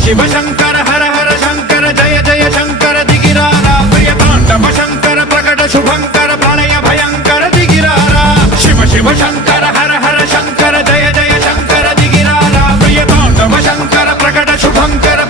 शिव शंकर हर हर शंकर जय जय शंकर दिगिरारा प्रिय तांडव शंकर प्रकट शुभंकर प्रलय भयंकर दिगिरारा शिव शिव शंकर हर हर शंकर जय जय शंकर दिगिरारा प्रिय तांडव शंकर प्रकट शुभंकर